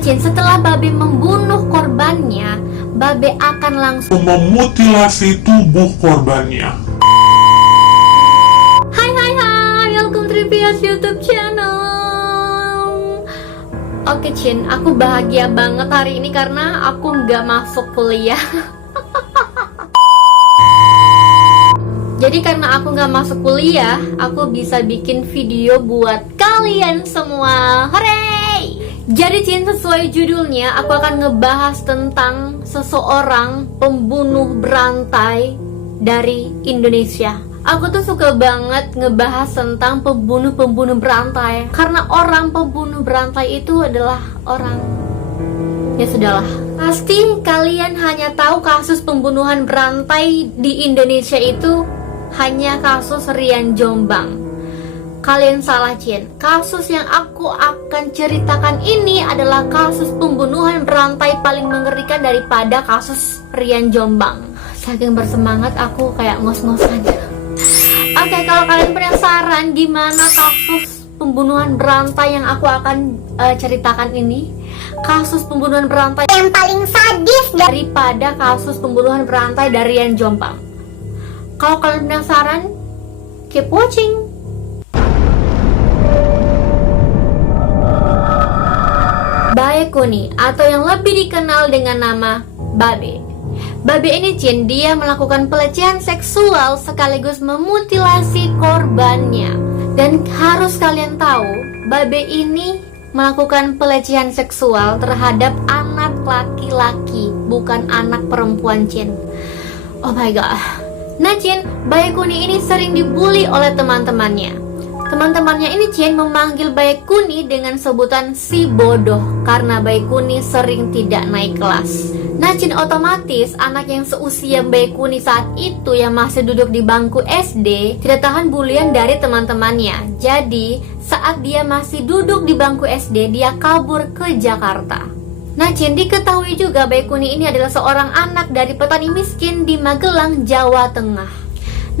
Cin, setelah Babe membunuh korbannya, Babe akan langsung memutilasi tubuh korbannya. Hai, welcome to Trivia's YouTube channel. Oke Cin, aku bahagia banget hari ini karena aku nggak masuk kuliah. Jadi karena aku nggak masuk kuliah, aku bisa bikin video buat kalian semua. Hooray! Jadi Cin, sesuai judulnya, aku akan ngebahas tentang seseorang pembunuh berantai dari Indonesia. Aku tuh suka banget ngebahas tentang pembunuh berantai, karena orang pembunuh berantai itu adalah orang, ya sudahlah. Pasti kalian hanya tahu kasus pembunuhan berantai di Indonesia itu hanya kasus Rian Jombang. Kalian salah Cin, kasus yang aku akan ceritakan ini adalah kasus pembunuhan berantai paling mengerikan daripada kasus Rian Jombang. Saking bersemangat aku kayak ngos-ngosan. Oke, kalau kalian penasaran gimana kasus pembunuhan berantai yang aku akan ceritakan ini, kasus pembunuhan berantai yang paling sadis daripada kasus pembunuhan berantai dari Rian Jombang. Kalau kalian penasaran, keep watching. Bae Kuni, atau yang lebih dikenal dengan nama Babe. Babe ini Cin, dia melakukan pelecehan seksual sekaligus memutilasi korbannya. Dan harus kalian tahu, Babe ini melakukan pelecehan seksual terhadap anak laki-laki, bukan anak perempuan Cin. Oh my god. Nah Cin, Bae Kuni ini sering dibully oleh teman-temannya. Teman-temannya ini Cin memanggil Bae Kuni dengan sebutan si bodoh karena Bae Kuni sering tidak naik kelas. Nah Cin, otomatis anak yang seusia Bae Kuni saat itu yang masih duduk di bangku SD tidak tahan bulian dari teman-temannya. Jadi saat dia masih duduk di bangku SD, dia kabur ke Jakarta. Nah Cin, diketahui juga Bae Kuni ini adalah seorang anak dari petani miskin di Magelang, Jawa Tengah.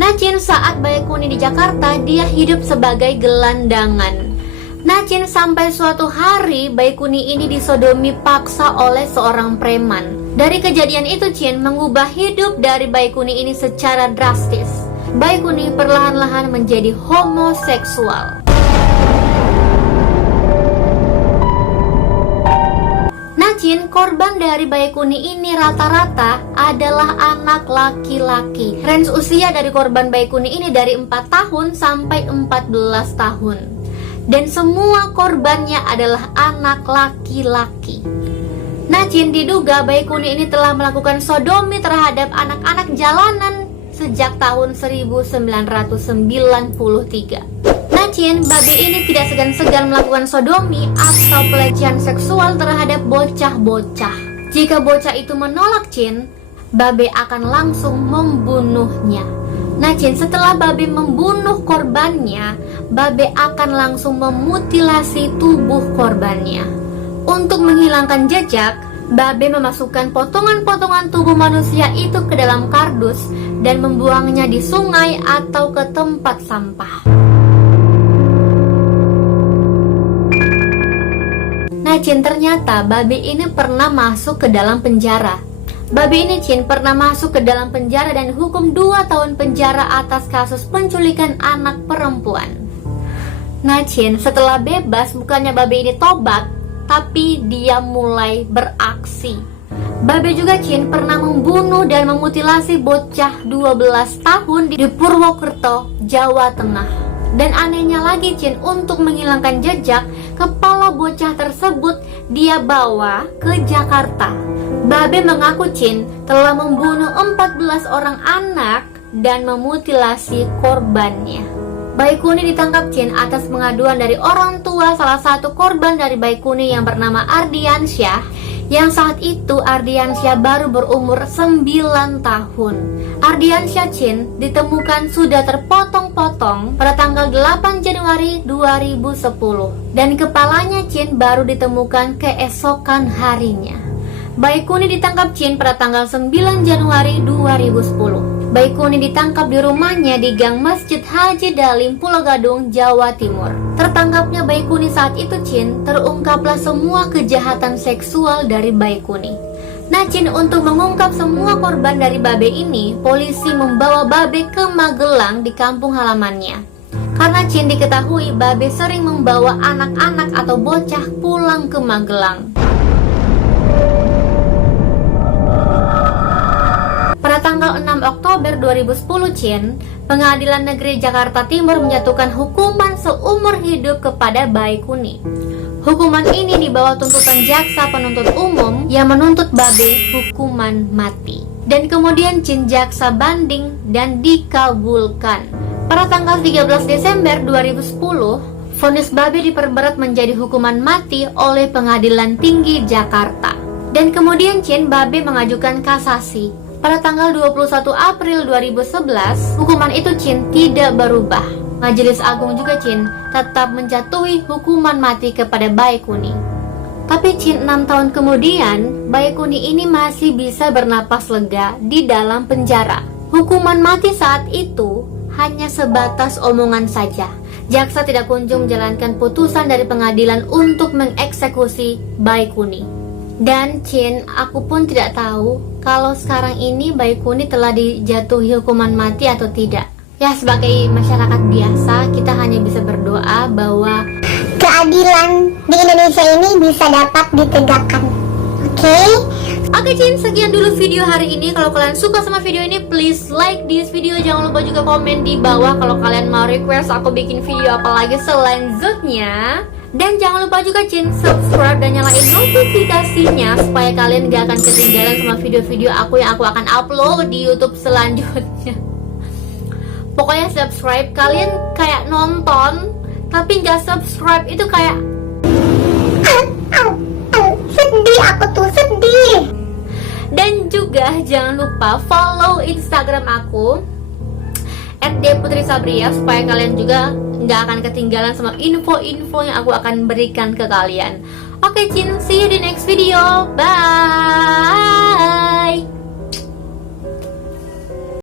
Nah Cin, saat Bae Kuni di Jakarta, dia hidup sebagai gelandangan. Nah Cin, sampai suatu hari Bae Kuni ini disodomi paksa oleh seorang preman. Dari kejadian itu Cin, mengubah hidup dari Bae Kuni ini secara drastis. Bae Kuni perlahan-lahan menjadi homoseksual. Cin, korban dari Bae Kuni ini rata-rata adalah anak laki-laki. Range usia dari korban Bae Kuni ini dari 4 tahun sampai 14 tahun. Dan semua korbannya adalah anak laki-laki. Nah Cin, diduga Bae Kuni ini telah melakukan sodomi terhadap anak-anak jalanan sejak tahun 1993. Nah Cin, Babe ini tidak segan-segan melakukan sodomi atau pelecehan seksual terhadap bocah-bocah. Jika bocah itu menolak Cin, Babe akan langsung membunuhnya. Nah Cin, setelah Babe membunuh korbannya, Babe akan langsung memutilasi tubuh korbannya. Untuk menghilangkan jejak, Babe memasukkan potongan-potongan tubuh manusia itu ke dalam kardus dan membuangnya di sungai atau ke tempat sampah. Nah Cin, ternyata Babe ini pernah masuk ke dalam penjara. Babe ini Cin pernah masuk ke dalam penjara dan hukum 2 tahun penjara atas kasus penculikan anak perempuan. Nah Cin, setelah bebas, bukannya Babe ini tobat, tapi dia mulai beraksi. Babe juga Cin pernah membunuh dan memutilasi bocah 12 tahun di Purwokerto, Jawa Tengah. Dan anehnya lagi Cin, untuk menghilangkan jejak, kepala bocah tersebut dia bawa ke Jakarta. Babe mengaku Cin telah membunuh 14 orang anak dan memutilasi korbannya. Bae Kuni ditangkap Cin atas pengaduan dari orang tua salah satu korban dari Bae Kuni yang bernama Ardiansyah. Yang saat itu Ardiansyah baru berumur 9 tahun. Ardiansyah Cin ditemukan sudah terpotong-potong pada tanggal 8 Januari 2010. Dan kepalanya Cin baru ditemukan keesokan harinya. Bae Kuni ditangkap Cin pada tanggal 9 Januari 2010. Baikuni ditangkap di rumahnya di Gang Masjid Haji Dalim, Pulau Gadung, Jawa Timur. Tertangkapnya Baikuni saat itu, Chin, terungkaplah semua kejahatan seksual dari Baikuni. Nah, Chin, untuk mengungkap semua korban dari Babe ini, polisi membawa Babe ke Magelang di kampung halamannya. Karena Chin diketahui Babe sering membawa anak-anak atau bocah pulang ke Magelang. Pada tanggal 6 Oktober 2010, Chin, Pengadilan Negeri Jakarta Timur menjatuhkan hukuman seumur hidup kepada Baikuni. Hukuman ini di bawah tuntutan jaksa penuntut umum yang menuntut Babe hukuman mati. Dan kemudian Chin jaksa banding dan dikabulkan. Pada tanggal 13 Desember 2010, vonis Babe diperberat menjadi hukuman mati oleh Pengadilan Tinggi Jakarta. Dan kemudian Chin, Babe mengajukan kasasi. Pada tanggal 21 April 2011, hukuman itu, Chin, tidak berubah. Majelis Agung juga, Chin, tetap menjatuhi hukuman mati kepada Baikuni. Tapi, Chin, 6 tahun kemudian, Baikuni ini masih bisa bernapas lega di dalam penjara. Hukuman mati saat itu hanya sebatas omongan saja. Jaksa tidak kunjung menjalankan putusan dari pengadilan untuk mengeksekusi Baikuni. Dan Chin, aku pun tidak tahu kalau sekarang ini Baikuni telah dijatuhi hukuman mati atau tidak. Ya, sebagai masyarakat biasa, kita hanya bisa berdoa bahwa keadilan di Indonesia ini bisa dapat ditegakkan. Oke, Chin, sekian dulu video hari ini. Kalau kalian suka sama video ini, please like this video. Jangan lupa juga komen di bawah kalau kalian mau request aku bikin video apa lagi selanjutnya. Dan jangan lupa juga, Chin, subscribe dan nyalain notifikasinya supaya kalian gak akan ketinggalan sama video-video aku yang aku akan upload di YouTube selanjutnya. Pokoknya subscribe. Kalian kayak nonton tapi gak subscribe, itu kayak Sedih, aku tuh sedih. Dan juga jangan lupa follow Instagram aku @deputrisabria supaya kalian juga nggak akan ketinggalan sama info-info yang aku akan berikan ke kalian. Oke, Chin, see you di next video. Bye.